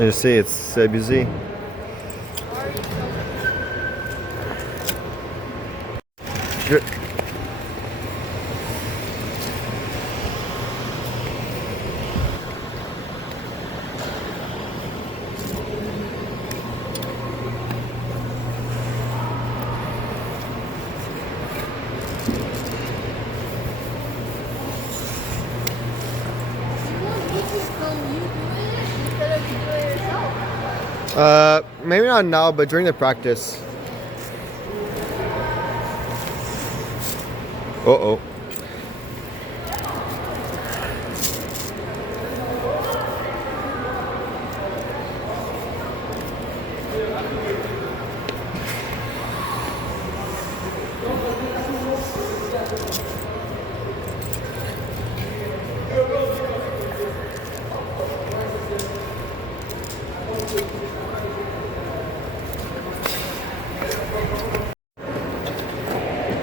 Je sais, c'est abusé. Je... Maybe not now, but during the practice. Uh-oh.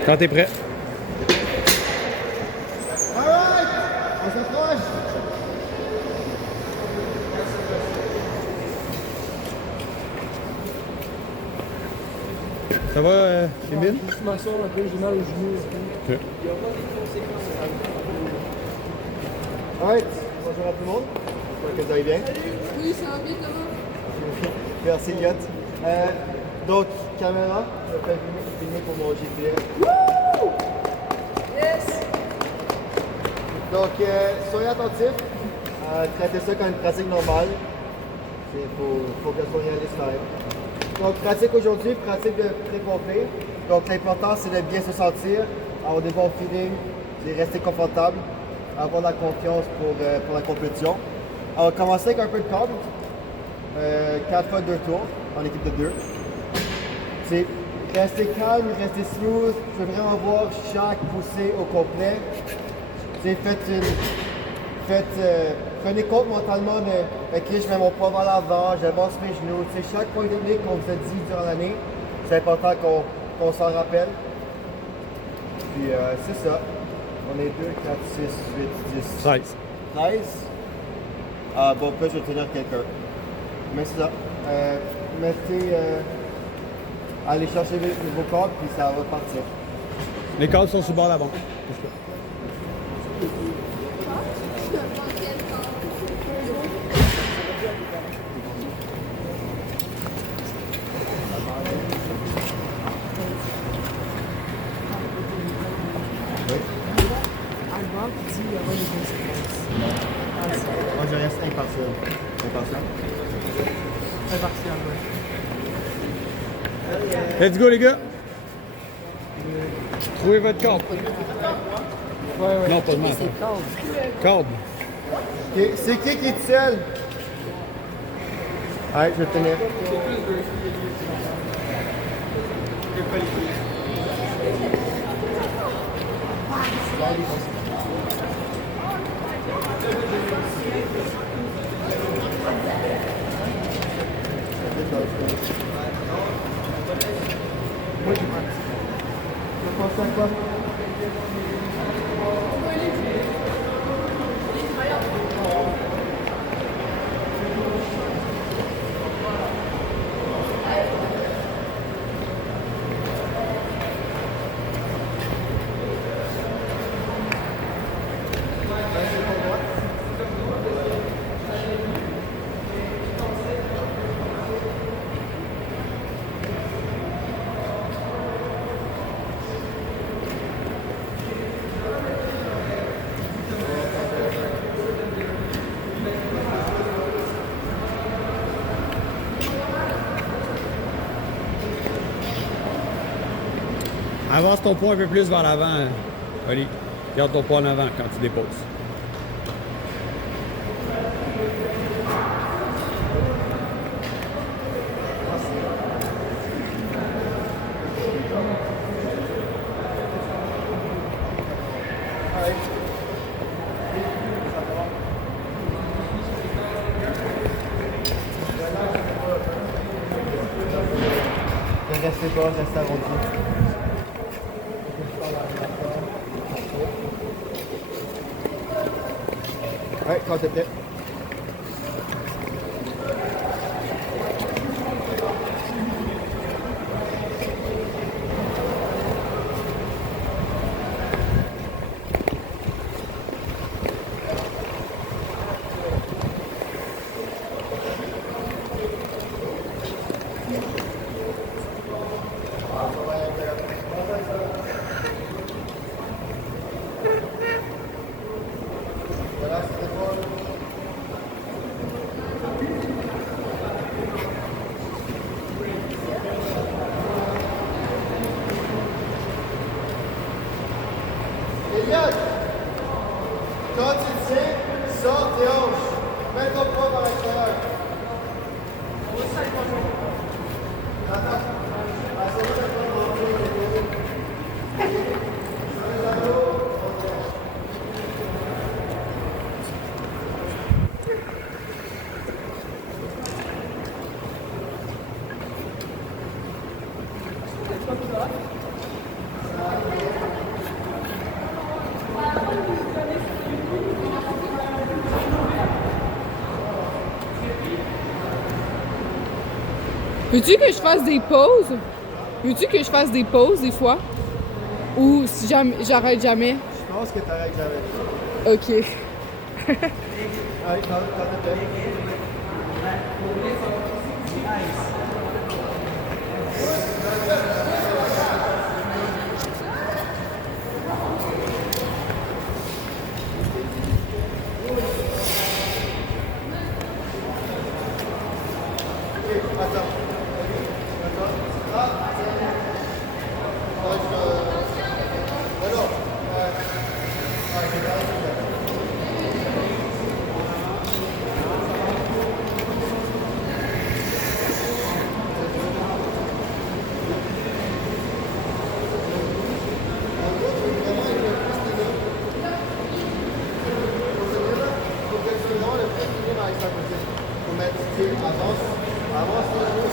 Quand t'es prêt. Alright! On s'approche! Ça va, Émile? Je m'assois un peu, j'ai mal au genou. Ok. Alright, bonjour à tout le monde. J'espère que vous allez bien. Oui, ça va bien, Thomas. Merci, Elliot. Donc, caméra, je vais filmer pour mon GPS. Yes! Donc, soyez attentifs. Traitez ça comme une pratique normale. Il faut que ce soit réaliste quand même. Donc, pratique aujourd'hui, pratique de pré-pompée. Donc, l'important, c'est de bien se sentir, avoir des bons feelings, de rester confortable, avoir de la confiance pour la compétition. On va commencer avec un peu de corde. 4 fois 2 tours, en équipe de 2. C'est rester calme, rester smooth. Je veux vraiment voir chaque poussée au complet. Prenez compte mentalement de OK, je mets mon poids vers l'avant, j'avance mes genoux. Chaque point technique qu'on vous a dit durant l'année, c'est important qu'on s'en rappelle. Puis c'est ça. On est 2, 4, 6, 8, 10, 13. 13. Ah bon, peut je vais tenir quelqu'un. Mais c'est ça. Allez chercher vos cordes, puis ça va partir. Les cadres sont sur le bord là-bas. Alban dit il y aura des conséquences. Moi, je reste impartial. Impartial? Impartial, ouais. Let's go, les gars! Trouvez votre corde. Ouais. Non, pas de mal. Corde. Ok, c'est qui est seul? Ouais, je vais tenir. Moi, j'ai mal. Je pense à quoi? Avance ton poids un peu plus vers l'avant, Oli. Garde ton poids en avant quand tu déposes. Restez pas, restez arrondi. Ouais, quand t'es prêt. Elliot, quand tu le sais, sors tes hanches. Mets ton poids par l'extérieur. Attends. Veux-tu que je fasse des pauses? Veux-tu que je fasse des pauses des fois? Ou si jamais, j'arrête jamais? Je pense que t'arrêtes jamais. Ok. Allez, quand t'es prêt.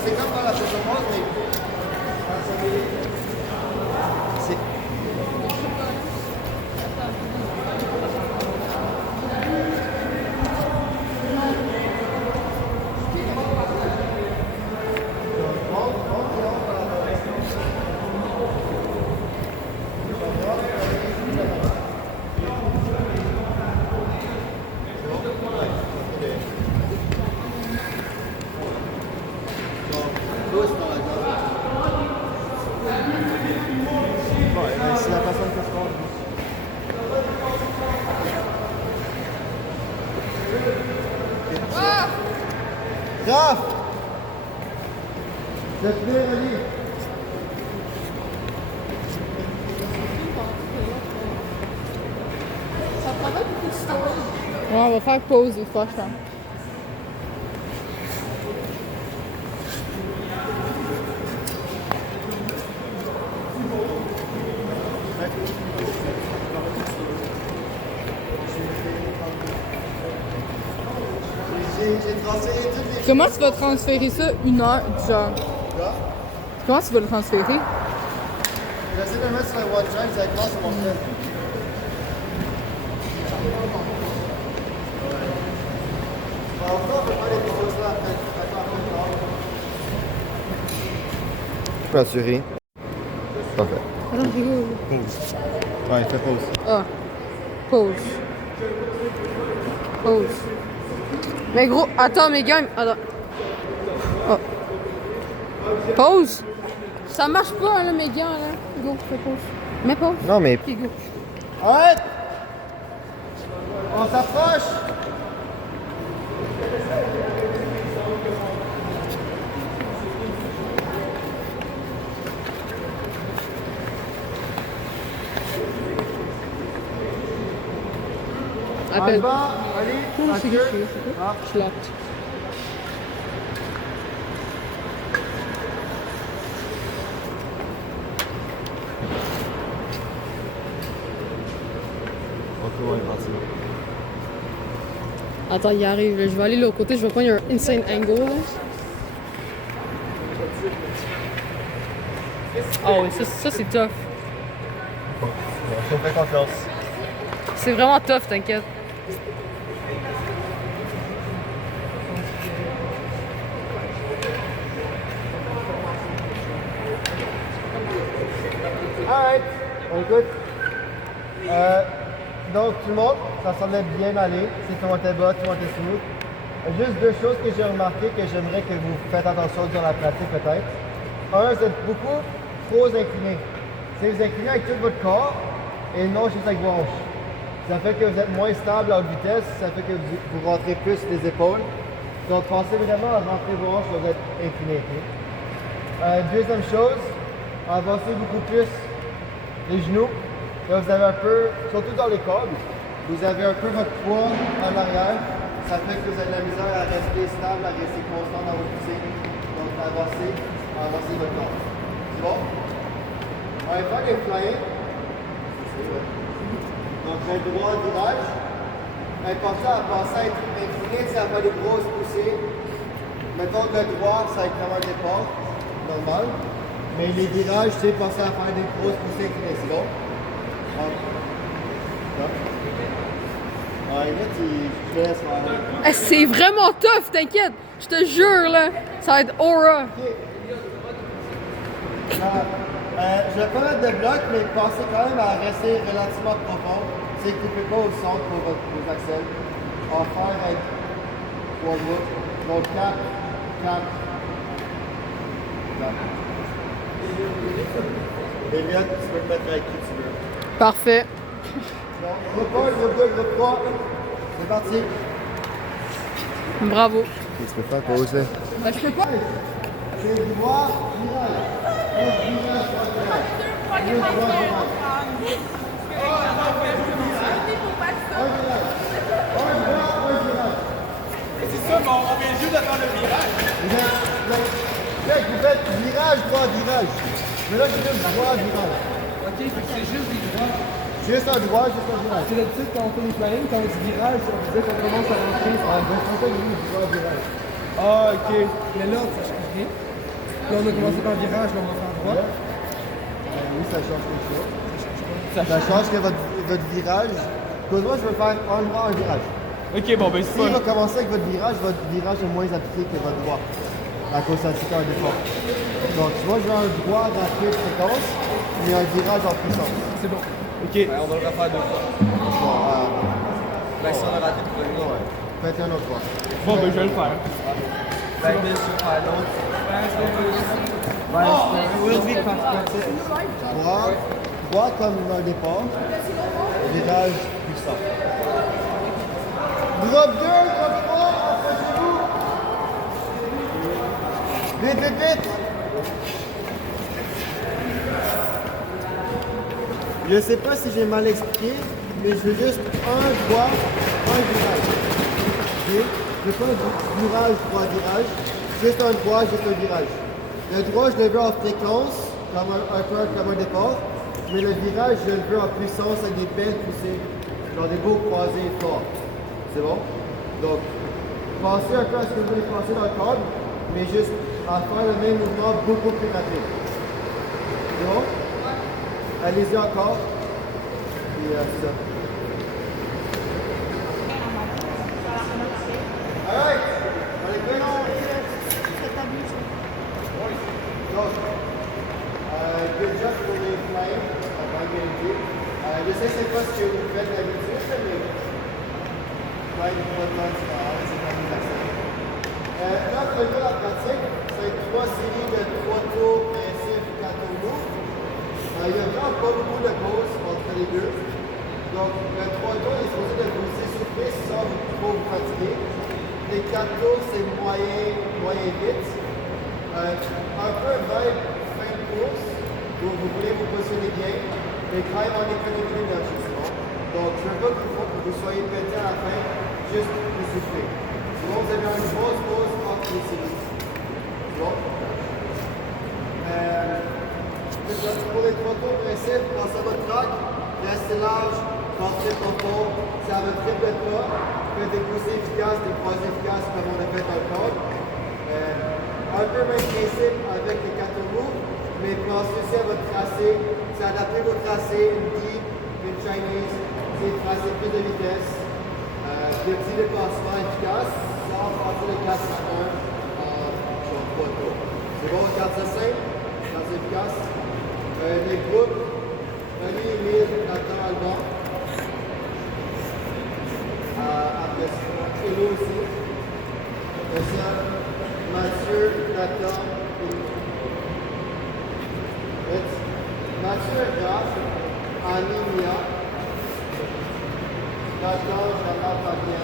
C'est comme dans la performance, mais c'est c'est la personne que je pense. Raph! Je te tenir, Ali. Ça prend pas beaucoup de temps. Ouais, on va faire pause des fois, je pense. J'ai transféré toutes les Comment tu vas transférer ça une heure, genre? gars. Comment tu vas le transférer? J'essaie de le mettre sur le OneDrive directement sur mon tel. Alors ça, on peut faire des choses là. Je peux assurer. Parfait. Attends, j'ai où? Pause. Ouais, fais pause. Ah. Pause. Pause. Mais gros, attends, mes gars. Attends. Oh. Pause. Ça marche pas, là, mes gars, là. Go, fais pause. Mets pause. Non, mais. Ok, go. Arrête! On s'approche! Appelle. Allez, C'est Mathieu. quoi? Je suis locked. Attends, il arrive. Là. Je vais aller de l'autre côté. Je vais prendre un insane angle. Là. Ah oui, ça c'est tough. Je te fais confiance. C'est vraiment tough, t'inquiète. Alright, on écoute. Donc tout le monde, ça semblait bien aller. Si tout le monde était bas, tout le monde était smooth. Juste deux choses que j'ai remarquées que j'aimerais que vous faites attention durant la pratique peut-être. Un, vous êtes beaucoup trop incliné. Si vous inclinez avec tout votre corps et non juste avec vos hanches. Ça fait que vous êtes moins stable à haute vitesse, ça fait que vous rentrez plus les épaules. Donc pensez vraiment à rentrer vos hanches quand vous êtes incliné. Okay? Deuxième chose, avancez beaucoup plus les genoux. Là, vous avez un peu, surtout dans les cordes, vous avez un peu votre poids en arrière. Ça fait que vous avez de la misère à rester stable, à rester constant dans votre poussée. Donc, avancer votre corps. C'est bon? On va faire des flying. Donc, j'ai le droit au virage. Important à penser à être incliné, ça va faire des grosses poussées. Mettons que le droit, ça va être vraiment un départ, normal. Mais les virages, tu sais, penser à faire des grosses poussées inclinées, c'est bon? Ouais, là, je te laisse faire. C'est vraiment tough, t'inquiète. Je te jure, là. Ça va être aura. Je vais pas mettre de bloc, mais pensez quand même à rester relativement profond. C'est que coupez pas au centre pour vos axels. On va faire avec 3 groupes. Donc 4, 4, 4. Les miettes, tu peux te mettre avec qui tu veux. Parfait. Donc, groupe 1, groupe 2, groupe 3. C'est parti. Bravo. Tu peux faire pause là. Ben, je peux pas. C'est droit, virage. Virage, droit, virage. Droit, virage. C'est ça, mais on vient juste de faire le virage. Vous faites virage, droit, virage. Mais là, c'est juste droit, virage. Ok, c'est juste des droits. Juste un droit, juste un virage. C'est d'habitude quand on fait les flying, quand on dit virage, on disait qu'on commence à rentrer. Ah, ben, je pensais que vous, droit, virage. Ah, ok. Mais là, ça change rien. Là, on a commencé par virage, là, on va faire droit. Oui, ça change quelque chose. Ça change que votre virage. Cause moi, je veux faire un droit, un virage. Ok, bon, ben Si c'est on ça. va commencer avec votre virage est moins appliqué que votre droit. À cause ça c'est un défaut. Donc, moi, je veux un droit rapide fréquence, mais un virage en puissance. C'est bon. Ok. On va le refaire 2 fois. Bon, Ben, si on a raté le premier, ouais. Faites un autre fois. Bon, ben je vais le faire. ben, bien sûr, faire l'autre. Droit comme un départ, virage puissant. Drop 2, drop 3, approchez-vous. Vite, vite, vite. Je sais pas si j'ai mal expliqué, mais je veux juste un droit, un virage. Ok? Je veux pas un virage, droit, virage. Juste un droit, juste un virage. Le droit, je le veux en fréquence, comme un peu comme un départ. Mais le virage, je le veux en puissance avec des belles poussées. Genre des beaux croisés forts. C'est bon? Donc, pensez un peu à ce que vous voulez passer dans le cadre, mais juste à faire le même mouvement beaucoup plus rapide. C'est bon? Allez-y encore. Et c'est ça. Alright! Allez, go on. Donc, good job pour les flying. On va gagner. Je sais que c'est pas ce que vous faites d'habitude, mais flying pour votre c'est pas mieux d'accès. Là, pour le coup, la pratique, c'est 3 séries de 3 tours principes 4 tours. Il n'y a vraiment pas beaucoup de pauses entre les deux. Donc, le 3 tours est supposé de vous essouffler sans trop vous fatiguer. Les 4 tours, c'est moyen vite. Un peu vibe fin de course, où vous voulez vous positionner bien, mais quand même en économie d'énergie, c'est bon. Donc, je veux pas que vous soyez pété à la fin, juste vous souffler. Sinon, vous avez une grosse pause entre les séries. C'est bon? Pour les 3 tours principes, pensez à votre track, restez large, rentrez profond, c'est à votre triple pas, faites des poussées efficaces, des croisées efficaces comme on a fait dans le code. Un peu même principe avec les 4 tours, mais pensez aussi à votre tracé, c'est adapter votre tracé, une deep, une Chinese, c'est tracer plus de vitesse, des petits dépassements efficaces, sans passer le 4 à 1 sur 3 tours. C'est bon, on garde ça simple, c'est efficace. Les groupes, Oli, Emile, Nathan, Alban. Après ça, Hello aussi. Après ça, Mathieu, Nathan, Mathieu, Graf, Annie, Mia. Nathan, Jean-Marc, Fabien.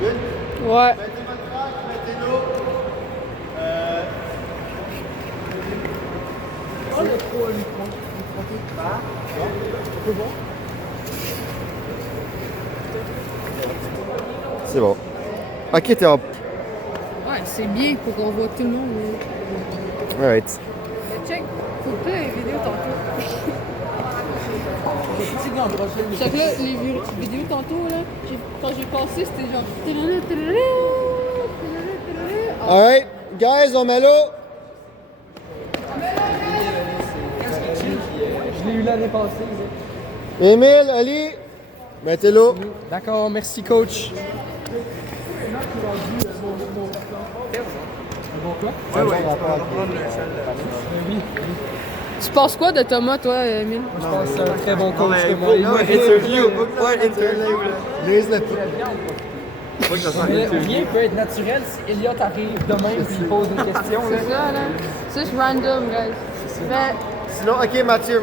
Good? Ouais. Mettez votre track, mettez l'eau. C'est bon. Ok, t'es en... Ouais, c'est bien pour qu'on voit tout le monde. Alright. Mais check, faut que les vidéos tantôt. Fait que là, les vidéos tantôt, là, quand j'ai passé, c'était genre. Alright, guys, on met l'eau. Je l'ai eu l'année passée. Émile, Ali, mettez l'eau. D'accord, merci coach. Tu penses quoi de Thomas, toi, Emile? Je pense que c'est un très bon coach que moi. Rien peut être naturel si Elliot arrive demain et il pose une question. C'est ça, là. C'est juste random, guys. Mais, Sinon, ok, Mathieu.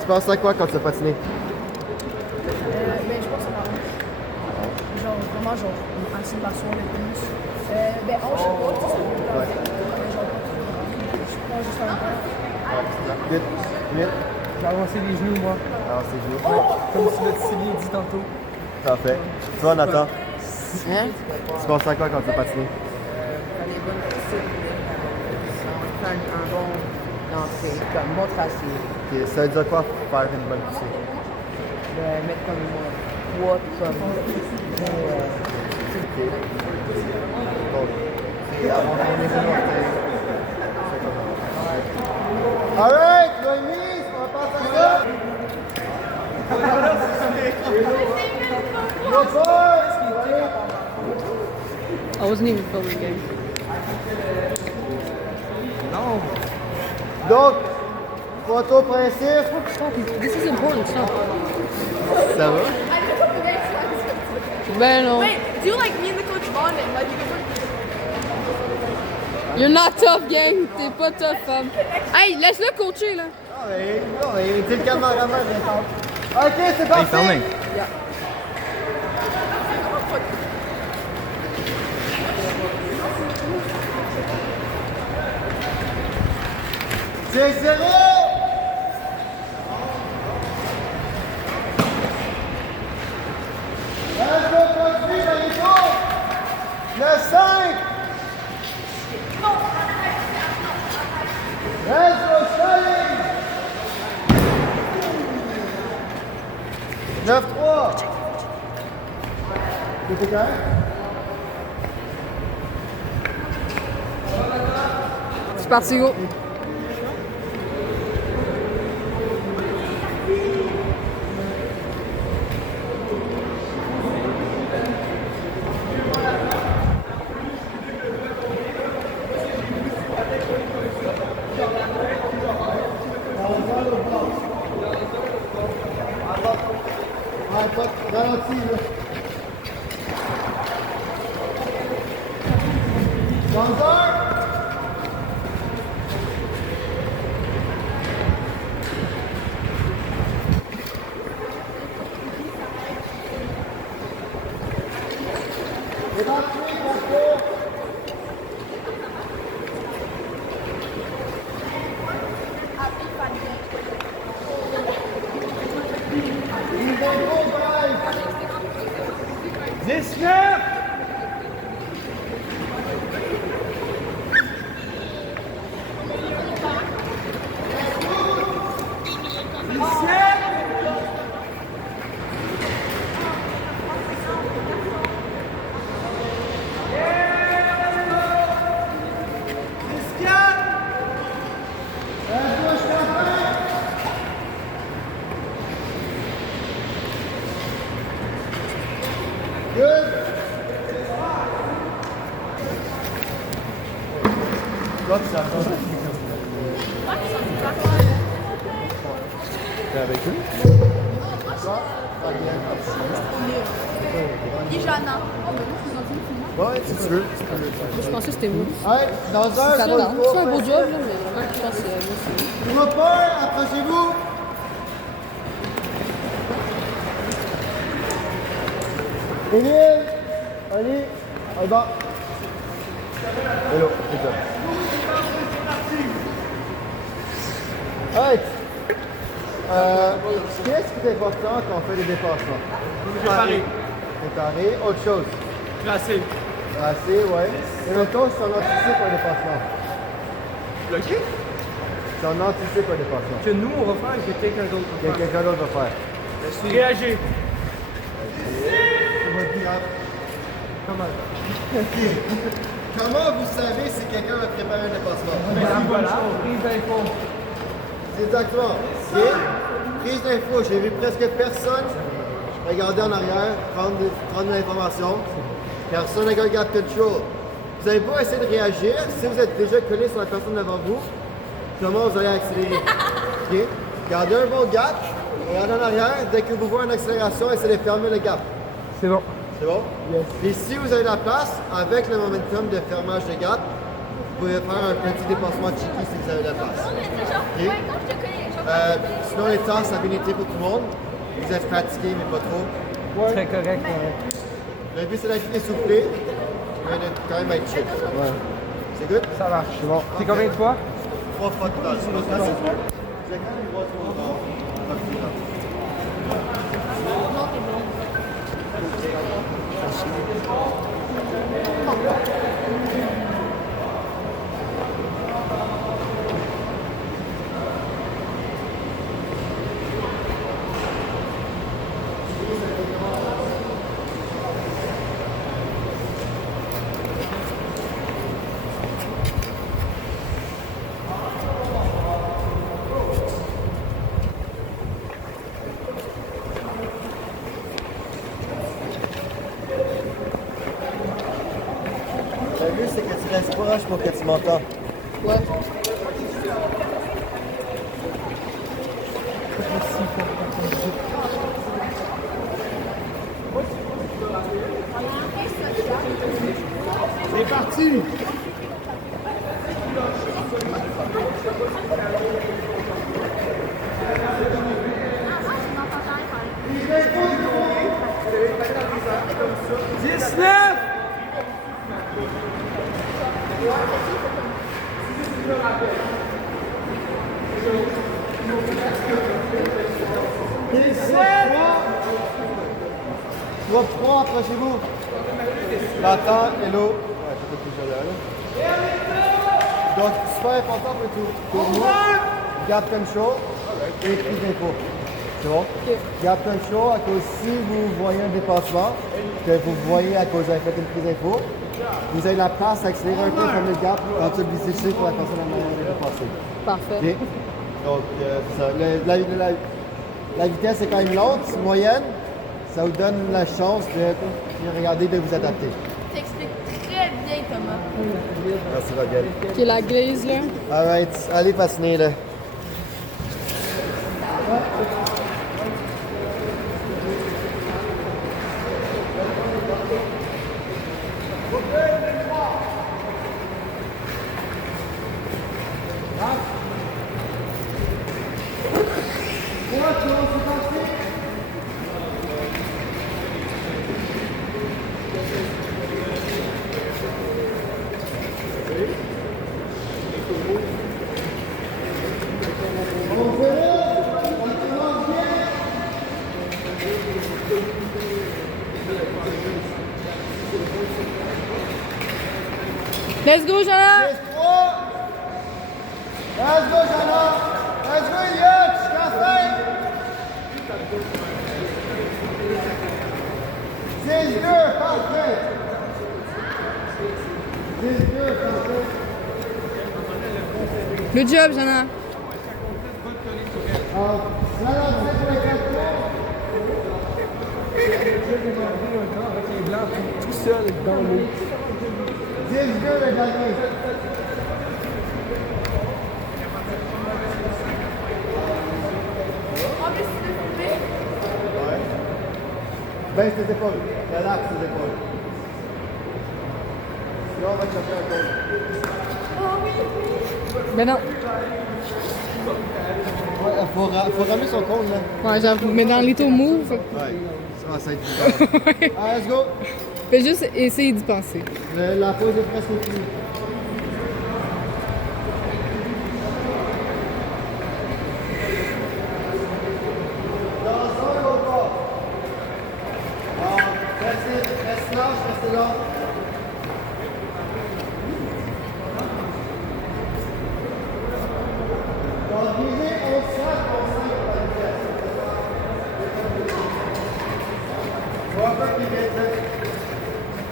Tu penses à quoi quand tu as patiné? Ben, je pense que c'est marrant. Genre, vraiment, genre, une accélération de plus. Ben, je sais pas, tu sais, ça me genre, je prends juste un peu. Vite. J'ai avancé les genoux, moi. Alors, c'est juste. Comme tu l'as si bien dit tantôt. Parfait. Toi, Nathan, Hein? tu penses à quoi quand tu as patiné? Faire les bonnes poussées, faire un bon lancer, comme mon tracé. Ok, ça veut dire quoi faire une bonne poussée? Mettre comme poids, comme. Donc, c'est abandonner une orteil. Alright, Noémie, on va passer à ça. Go boys! I wasn't even filming, guys. Donc, photo principe. This is important stuff. Ça va? Ben non. Wait, do you like me and the coach bonding? Like, you can You're not tough, gang. T'es pas tough, femme. Hey, laisse-le coacher, là. Non, mais t'es le cameraman. Ok, c'est parti! C'est 0! Reste au produit, Marito! Le 5! Reste au soleil! 9-3! C'était correct? C'est parti, go. Ralentis, là. Danser! Good. Gott sei Dank. T'es avec eux? Il est jeune, hein? Ouais, si tu veux. Je pensais que c'était moi. Ouais, dans un, Ça c'est tente. C'est un beau job, là, mais vraiment, je pense que c'est moi. Tout le monde peur, approchez-vous. Émile, allez, au bas. Hello, good job. Alright. Qu'est-ce qui est important quand on fait des dépassements? Préparer. Préparer. Autre chose. Tracé. Tracé, ouais. Et mettons, si on anticipe un dépassement. Bloqué? Si on anticipe un dépassement. Que nous, on va faire et que quelqu'un d'autre va Que faire. quelqu'un d'autre va faire. Réagir. Comment? Comment vous savez si quelqu'un va préparer un dépassement? Voilà, prise d'info. C'est exactement. C'est prise d'info. J'ai vu presque personne regarder en arrière, prendre l'information. Personne n'a gap control. Vous n'avez pas essayé de réagir. Si vous êtes déjà collé sur la personne devant vous, comment vous allez accélérer? Okay? Gardez un bon gap. Regardez en arrière. Dès que vous voyez une accélération, essayez de fermer le gap. C'est bon. C'est bon? Yes. Et si vous avez la place, avec le momentum de fermage de gap, vous pouvez faire un petit dépassement cheeky si vous avez la place. Okay? Sinon, les temps, ça a bien été pour tout le monde. Vous êtes fatigué, mais pas trop. Très correct. Le but, c'est d'être essoufflé, mais de quand même être chill. Ouais. C'est good? Ça marche. C'est bon. C'est combien de fois? 3 fois total. C'est pas facile. Vous avez quand même le droit de faire encore. Pas plus tard. Le but, c'est que tu restes proche pour que tu m'entends. Ouais. C'est parti! Trois, approchez-vous. L'attente et l'eau. Ouais, c'est pas toujours là. Donc, super important pour nous. Garde comme chaud et prise d'info. C'est bon? Garde comme chaud à cause si vous voyez un dépassement, que vous voyez à cause d'avoir fait une prise d'info, vous avez la place à accélérer un peu comme le gap quand tu le décides pour la personne en arrière de dépasser. Parfait. Ok? Donc, ça. La vitesse est quand même lente, moyenne. Ça vous donne la chance de regarder, de vous adapter. T'expliques très bien, Thomas. Merci, Roger. Ok, la glaze là. Alright, allez patiner là. Let's go, Jana! Let's go, Jana! Let's go, Elliot! Jusqu'à la fin! 10-2, parfait! 10-2, parfait! Good job, Jana! Jana, vous êtes pour les 4 tours? Avec les blancs tout seul dans l'eau. 10-2, le dernier. Baisse tes épaules, relaxe tes épaules. Sinon, on va te chercher un compte. Ben non. Ouais, faut ramener son compte, là. Ouais, j'avoue. Mais dans Little Move, Ouais, ça va être bizarre. ouais. Ah, let's go! Fais juste essayer d'y penser. La pause est presque finie.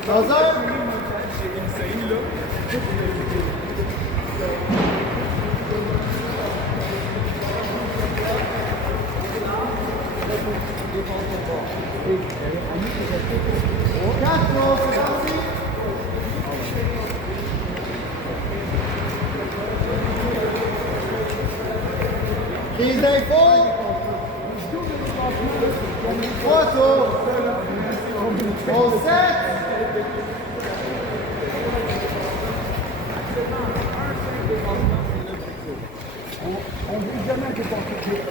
Dans un. Quatre, non, c'est parti. Prise d'info. 3 tours. On 7. On dit jamais que t'en fais.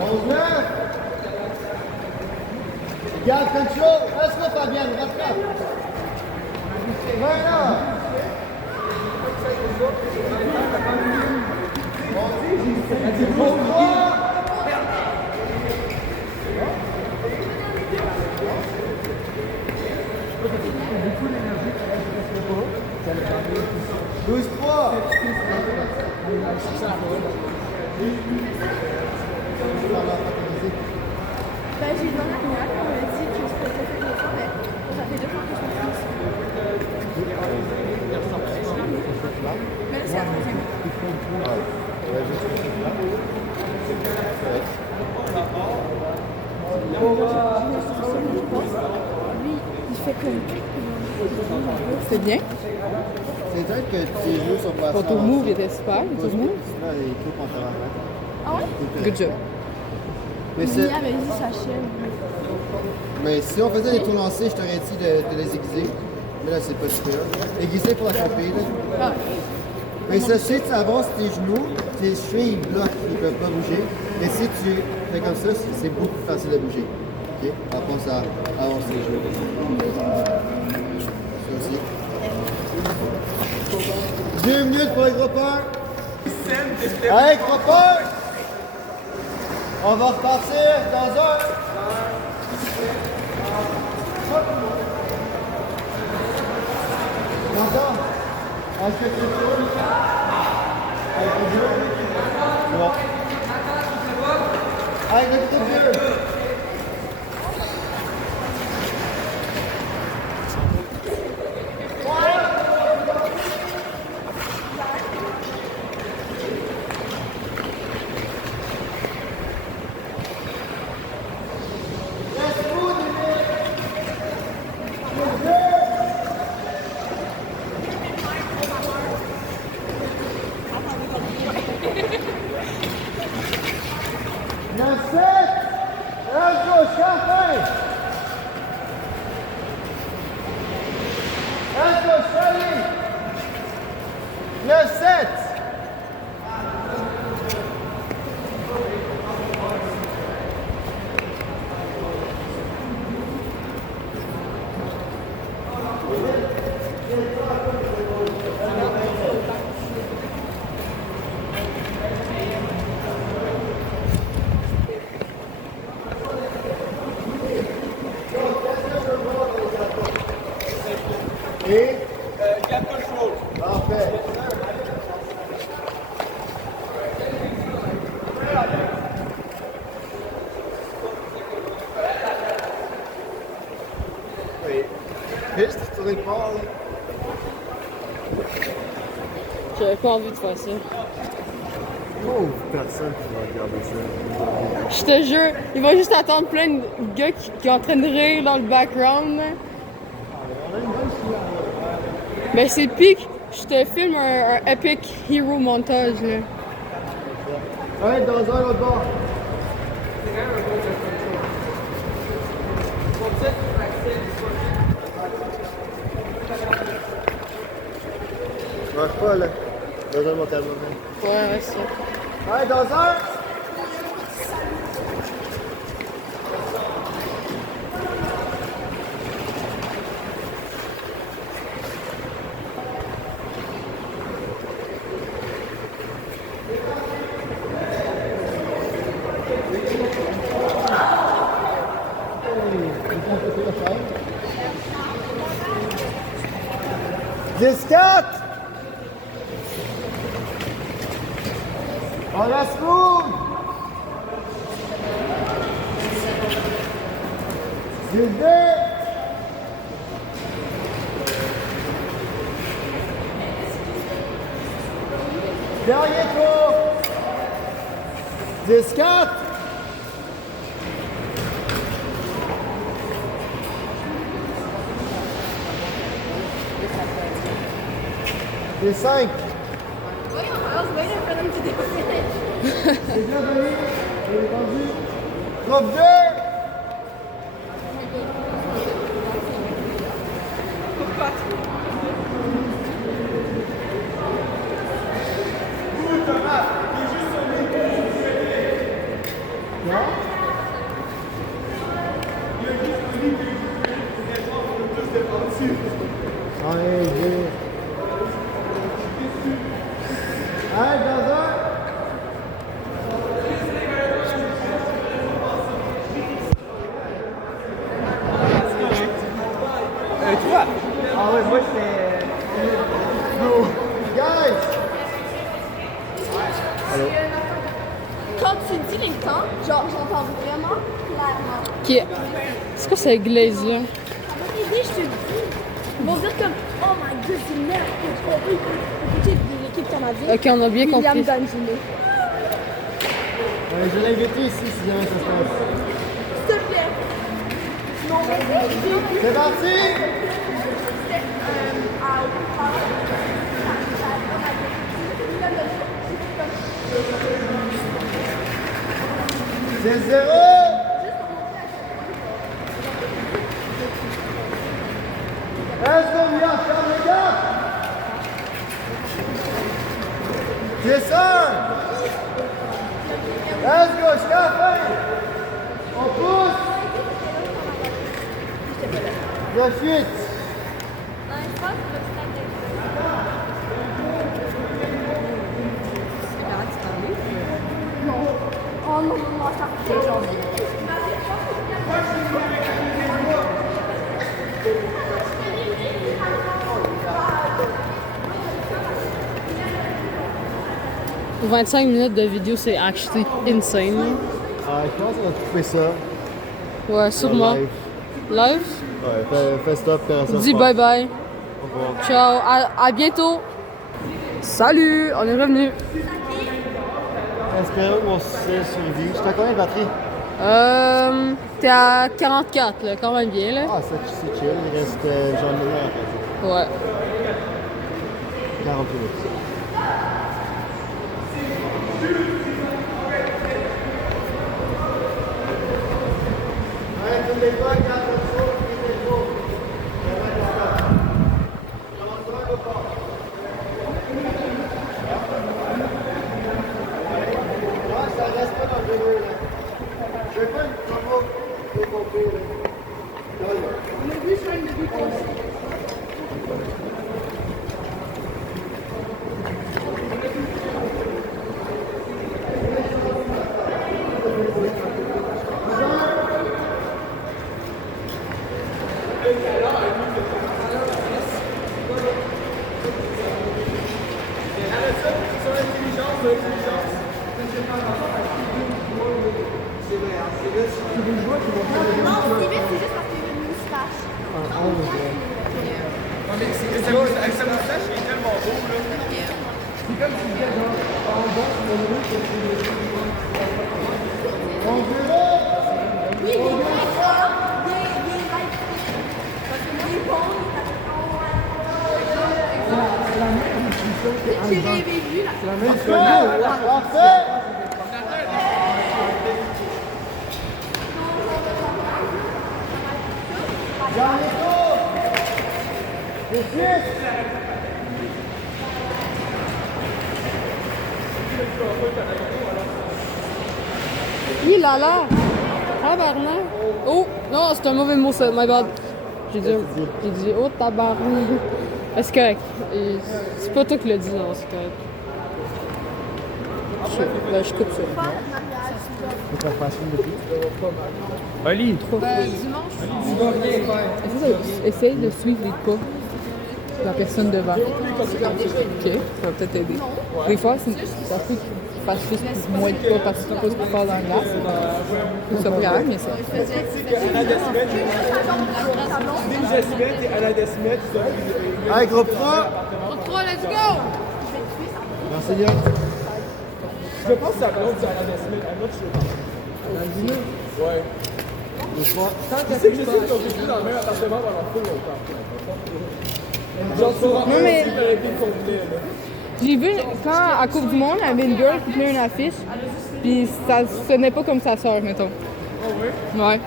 11-9. Garde control. Reste-le, Fabienne. Rattrape. Voilà. Bon, 3. 12-3. Ben, j'ai eu dans la première, on m'a dit que je pouvais faire une fois, mais ça fait 2 fois que je me fais ça. Mais là, c'est la troisième. Lui, il fait comme. C'est bien. C'est vrai que tes genoux sont placés. Ton tour move était super. Là, Ton move. il coupe en tabarnak. Ah ouais? Good job. Mais Lui c'est. avait dit sa chaîne. Mais si on faisait des tours lancés, je t'aurais dit de les aiguiser. Mais là, c'est pas super. Aiguiser pour la tromper, là. Ah. Mais ça, si tu avances tes genoux, tes chevilles ils bloquent, ils peuvent pas bouger. Mais si tu fais comme ça, c'est beaucoup plus facile de bouger. OK? On pense à avancer les genoux. Ça aussi. 2 minutes pour les groupeurs. Allez, groupeurs! On va repartir dans un. Encore? Est-ce que tu tournes? Avec le jeu? C'est bon. Avec le petit vieux. Le 7. Et Gap control. parfait. Oui. Juste, tu réponds. J'avais pas envie de faire ça. Pauvre personne qui va regarder ça. Je te jure, il va juste attendre plein de gars qui sont en train de rire dans le background. Là. Ben c'est pique, je te filme un epic hero montage là. Ouais, dans un autre bord. Ça marche pas là. Dans un montage. Ouais, c'est ça. Ouais, dans un. Discate! On la smooth! 12! Dernier tour. 10-4. Et 5. C'est bien donné. Et tendu. Drop 2. Allez, Gaza. Toi? Ah ouais, moi j'étais. Guys. Quand tu dis les temps, genre j'entends vraiment clairement. Ok. C'est quoi cette glaze là? Ça va t'aider, je te le dis. Ils vont dire comme oh my god, c'est merde, j'ai compris. Écoutez de l'équipe canadienne. Ok, on a bien William compris. Danjuma. Je l'ai invité ici si jamais ça se passe. S'il te plaît. Non, vas-y. C'est parti. C'est 0. Est-ce qu'on vient faire les gars? C'est ça. Let's go, jusqu'à la fin. On pousse. De suite. Oh non, non, ça fait genre. Pour 25 minutes de vidéo, c'est actually insane. Je pense qu'on va couper ça. Ouais, sûrement. Live. Live? Ouais, fais stop, fais ça. Dis bye bye. Au revoir. Ciao, à bientôt. Salut, on est revenu. Espérons qu'on se survit. J'étais à combien de batterie? T'es à 44, là, quand même bien, là. Ah, c'est chill. Il reste j'en ai un en fait. Ouais. 40 minutes. Ouais, tous les fois, garde le chaud, prise les chauds. Ouais, ça reste pas dans le vélo, là. Je vais pas une promo décompée, là. On a vu sur une début Non, Steven, c'est juste parce qu'il y a une moustache. Avec sa moustache, il est tellement beau là. Oui, il est très grand. Il est like. Parce que il est bon, il est j'ai rêvé lui là. Parfait! Dernier tour! De suite! Il a l'air. Tabarnak. Oh, non, c'est un mauvais mot, ça. My bad. J'ai dit oh, tabarnak. C'est correct. C'est pas toi qui l'as dit, non, c'est correct. Je coupe ça. C'est pas facile depuis. Oli, Essaye de suivre les pas de la personne devant. Ok, ça va peut-être aider. Des fois, ça se peut qu'il fasse juste moins de pas parce que tu poses plus fort dans la glace. C'est pas grave, mais ça. Allez, groupe 3! Groupe 3, let's go! Merci Seigneur. Je pense que ça blonde, c'est Adam Smith. I'm not sure. Ouais. Le soir. Tu sais que je sais qu'ils ont vécu dans le même appartement pendant full longtemps. Genre, tu vas Non, mais- été combiné, là. J'ai vu, quand à Coupe du Monde, il y avait une girl qui tenait une affiche, puis ça sonnait pas comme sa sœur, mettons. Ah oui? Ouais.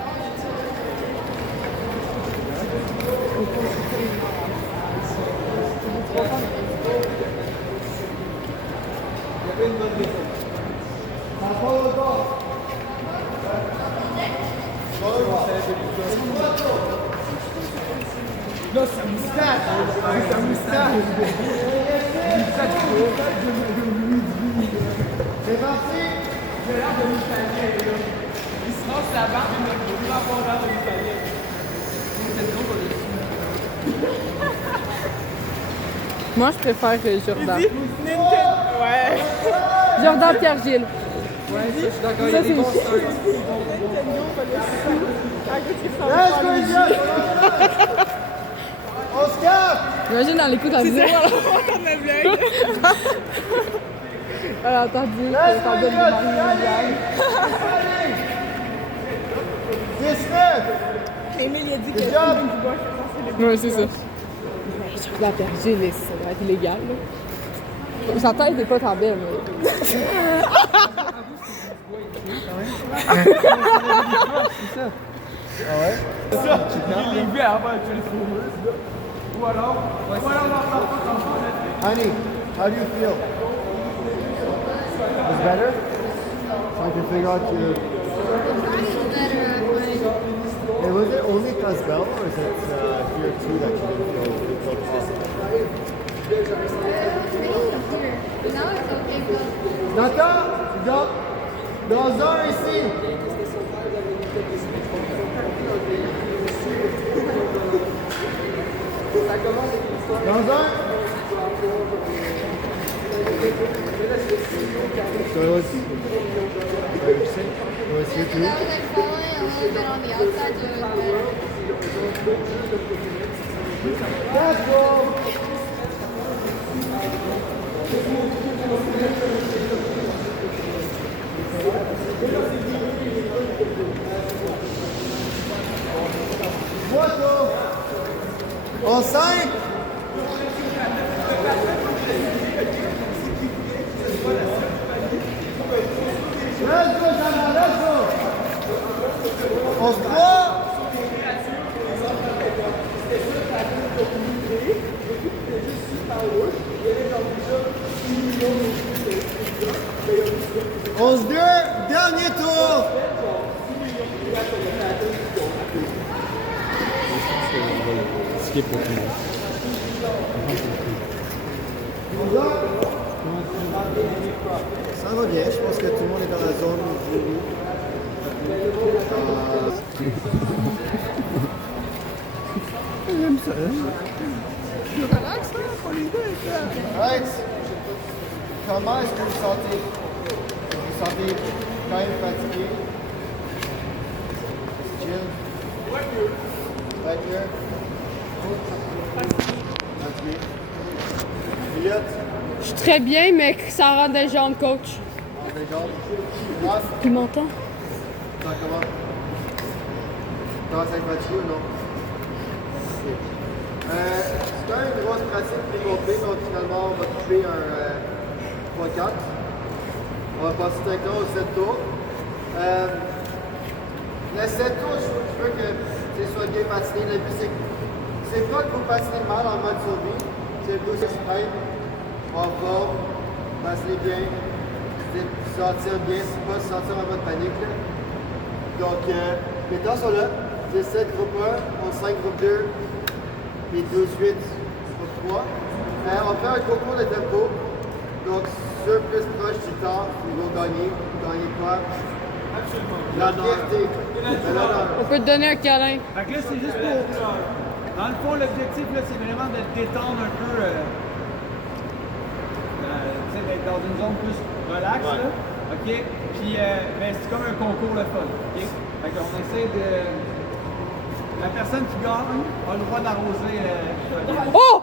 Là, c'est un moustache! C'est un moustache! C'est parti. J'ai l'air de l'italien, là. Il se rase la barbe, il a vraiment pas l'air de l'italien. Moi, je préfère Jordan. Nintendo! Ouais! Jordan Pierre-Gilles. Ouais, ça, je suis d'accord. Ça, c'est Let's go, les gars. On se calme. Imagine dans l'écoute à la vidéo. Elle a entendu le bordel de Marie-Mondiale. 19. Émile, il a dit Good job. Ouais, c'est ça. Jordan Pierre-Gilles, ça va être illégal. Là. Sa tête n'est pas tant belle, mais... Ah ouais? Il est vu avant le Transformers, là. Ou alors, Honey, how do you feel? It's better? So I can figure out your... Hey, was it only Casbell or is it here too that you didn't feel Nathan, dans un ici. Dans un. So it was here too? Let's go! Moto! En 5! Let's go, Jana, let's go! En 3! On se deux, dernier tour! Skip au final. Ça va bien, je pense que tout le monde est dans la zone où Right. Comment est-ce que vous sentez? Vous vous sentez quand même fatigué? Chill. Right here. Fatigué. Elliot. Je suis très bien, mais ça rend des jambes, coach. En des jambes. Grâce. Tu m'entends? Ça comment? Commence à être fatigué ou non? Ok. C'est quand même une grosse pratique développée, donc finalement on va toucher un 3-4. On va passer directement au 7 tours. Le 7 tours, je veux que tu sois bien patiné. Le but, c'est pas que vous patinez mal en mode survie, c'est plus que tu prennes en forme, patinez bien, sentir bien, c'est pas se sentir en mode panique. Là. Donc, les temps sont là. C'est 7 groupe 1, on 5 groupe 2, et 12-8 groupe 3. On fait un concours de tempo. Donc, ceux plus proches du temps, ils vont gagner. Gagner quoi? La fierté. On peut te donner un câlin. Fait que là, c'est juste pour. Dans le fond, l'objectif, là, c'est vraiment de détendre un peu. Tu sais, d'être dans une zone plus relax, là. OK? Puis, ben, c'est comme un concours le fun. OK? Fait qu'on essaie de. La personne qui gagne a le droit d'arroser le. Oh!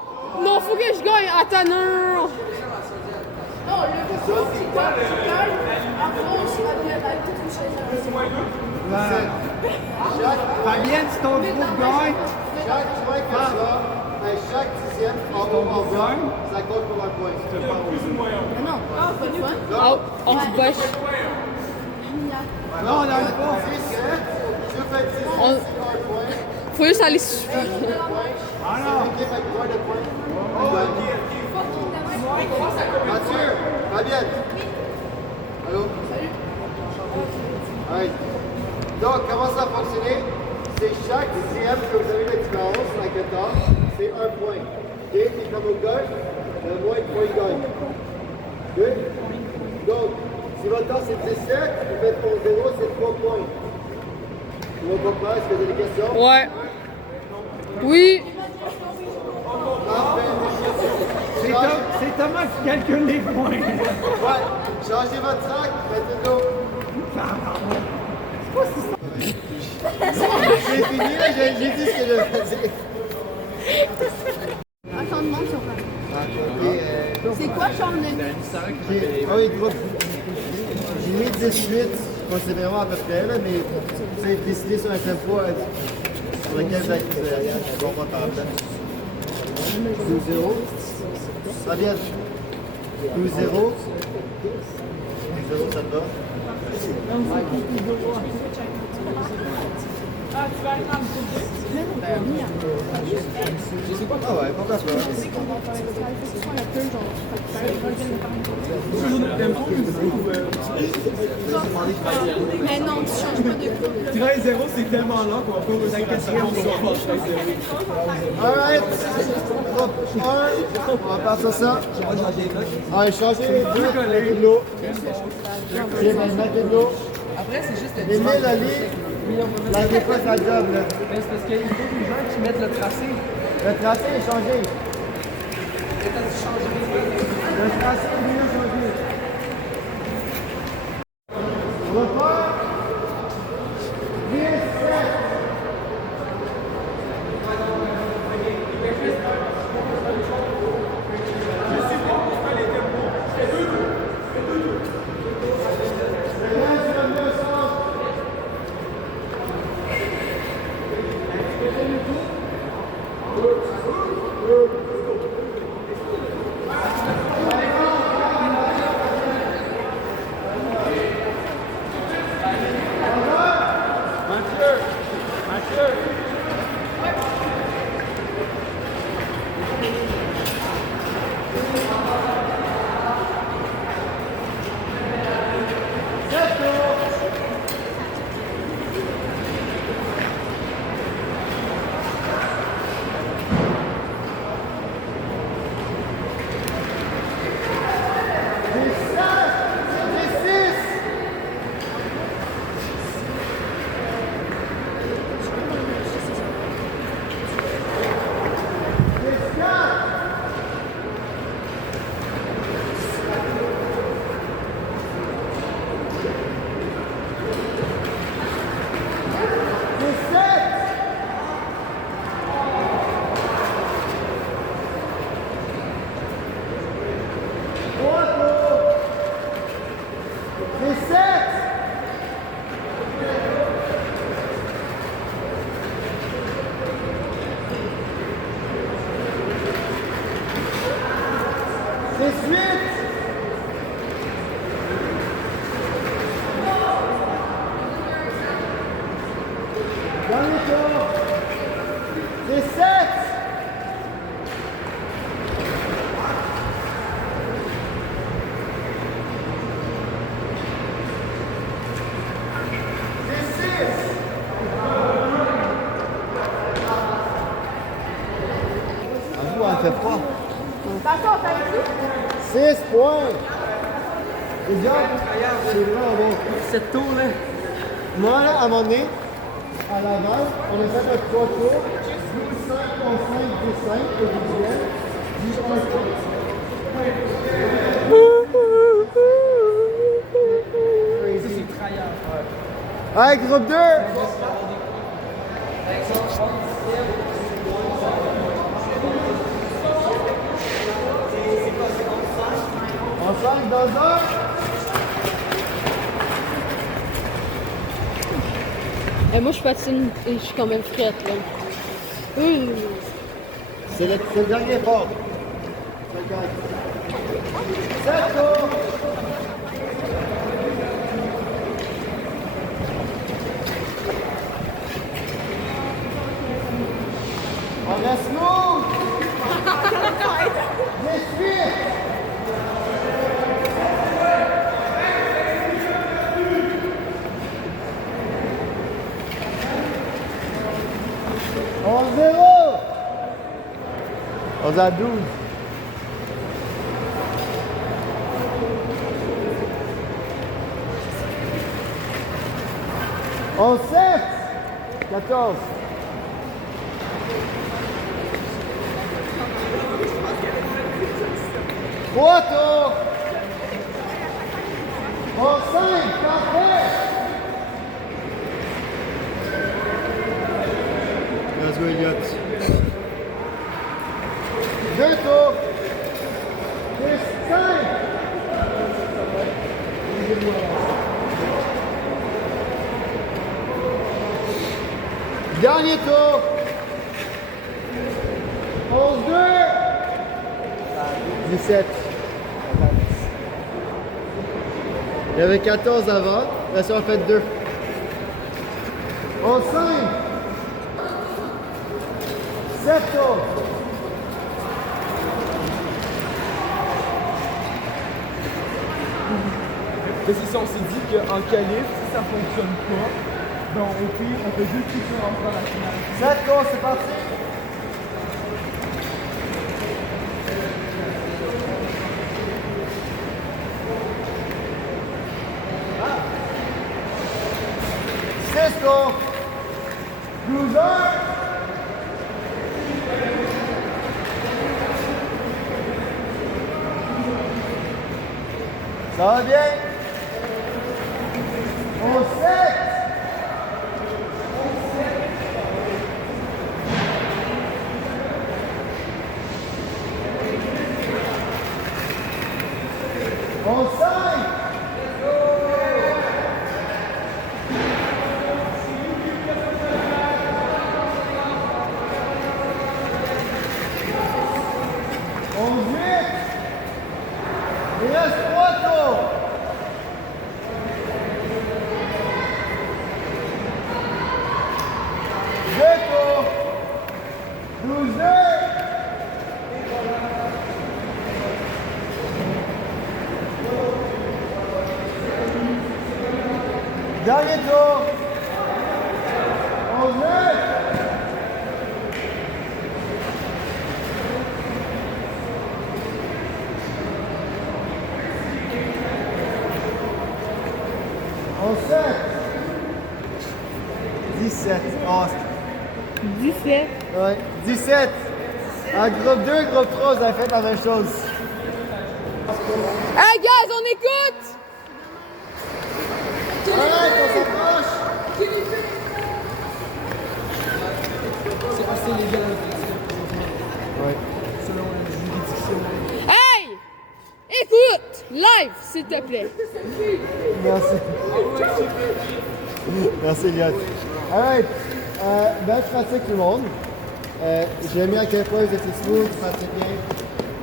Non, faut que je gagne! Attends, non! Non, le Fabienne, si ton groupe gagne, Chaque point que ça, chaque dixième en haut, ça compte pour un point. Non, pas de fun. Oh, on se bâche. non, on n'arrive pas. Je fais 10, On... un point. Faut juste aller sur... Ah non. L'équipe avec moins de points. Mathieu, Fabienne. Allô? Salut. Right. Donc, comment ça va fonctionner? C'est chaque dixième que vous avez de différence avec le temps, c'est un point. OK? Et comme on gagne, le moins de points gagne. Good? Donc, si votre temps c'est 17, vous faites pour 0, c'est 3 points. Vous voyez pourquoi? Est-ce que vous avez des questions? Ouais. Oui. C'est Thomas qui calcule les points. Ouais. Changez votre sac, mettez de l'eau. J'ai fini, là, j'ai dit ce que je faisais. Attends, demande sur quoi. C'est quoi, Charles? Ah oui, groupe. J'ai mis 18, considérablement à peu près, là, mais c'est décidé sur un tempo sur lequel vous êtes confortable. 12-0. Fabienne. 12-0. 12-0, ça te va? Ah ouais, pourquoi pas? Mais non, tu changes pas de couple. 13-0, c'est tellement long qu'on va pas vous inquiéter. Alright. Groupe 1, on va passer ça. Allez, changez les deux, mettez de l'eau. Ok, ben mettez de l'eau. Après, c'est juste Les mille à l'île, la défense à job, là. Mais c'est parce qu'il faut que les gens qui mettent le tracé. Le tracé est changé. Le tracé est bien changé. On va faire 17. fait froid. 6 points. Déjà, c'est vraiment bon. Cette tour-là. Moi, là, à un moment donné, à Laval, on a fait notre 3 tours. 10, 5, 11, 5, 10, 5, individuel. 10, 1, 5. Allez, groupe 2! En 5, dans 1. Et moi, je patine et je suis quand même frette, là. C'est le dernier effort. 7 tours. On reste smooth. 18. On 0. On a 12. On 7. 14. Trois tours. On 5. Parfait. Let's go, Elliot. 2 tours. 5. Dernier tour. 11-2. 17. Il y avait 14 avant. Là, ça en fait 2. 11-5. 7 tours. Mais c'est ça, on s'est dit qu'en qualif, si ça fonctionne pas, ben au pire, on peut juste tout faire encore à la finale. 7 tours, c'est parti. Tours. 12 heures. Ça va bien? On 7. On 5. Il reste 3 tours. Deux tours. 12 heures. Dernier tour. 11 heures. On 7. 17. Oh, 17. ouais, 17. En groupe 2, groupe 3, vous avez fait la même chose. Hey guys, on écoute! Alright, on s'approche. C'est assez légal. Ouais. Selon la juridiction. Hey! Écoute! Live, s'il te plaît. Merci. Merci, Elliot. Alright. Belle pratique, tout le monde. J'ai mis à quel point vous étiez smooth, vous pratiquez bien.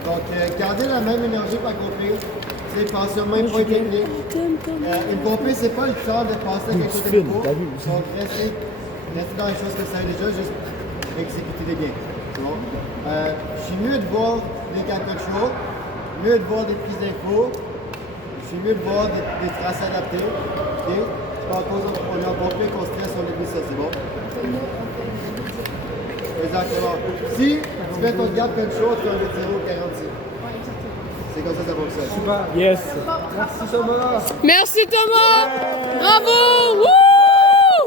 Donc, gardez la même énergie pour accomplir. Pensez au même point technique. Une compé, c'est pas le temps de passer à quelque chose de nouveau. Donc, restez dans les choses que vous savez déjà, juste exécutez-les bien. Bon. Je suis mieux de voir des gap control, mieux de voir des prises d'infos, je suis mieux de voir des traces adaptées. Okay? On a compris qu'on stresse, on oublie ça, c'est bon? Exactement. Si tu fais ton gap control, tu vas mettre 0,46. C'est comme ça fonctionne. Super. Yes. Merci Thomas. Merci Thomas! Bravo! Wouh!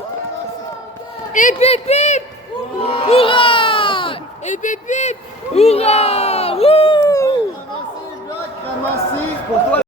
Et pip pip! Hurrah! Et pip pip! Hurrah! Wouh! Ramassez les blocs, ramassez pour toi.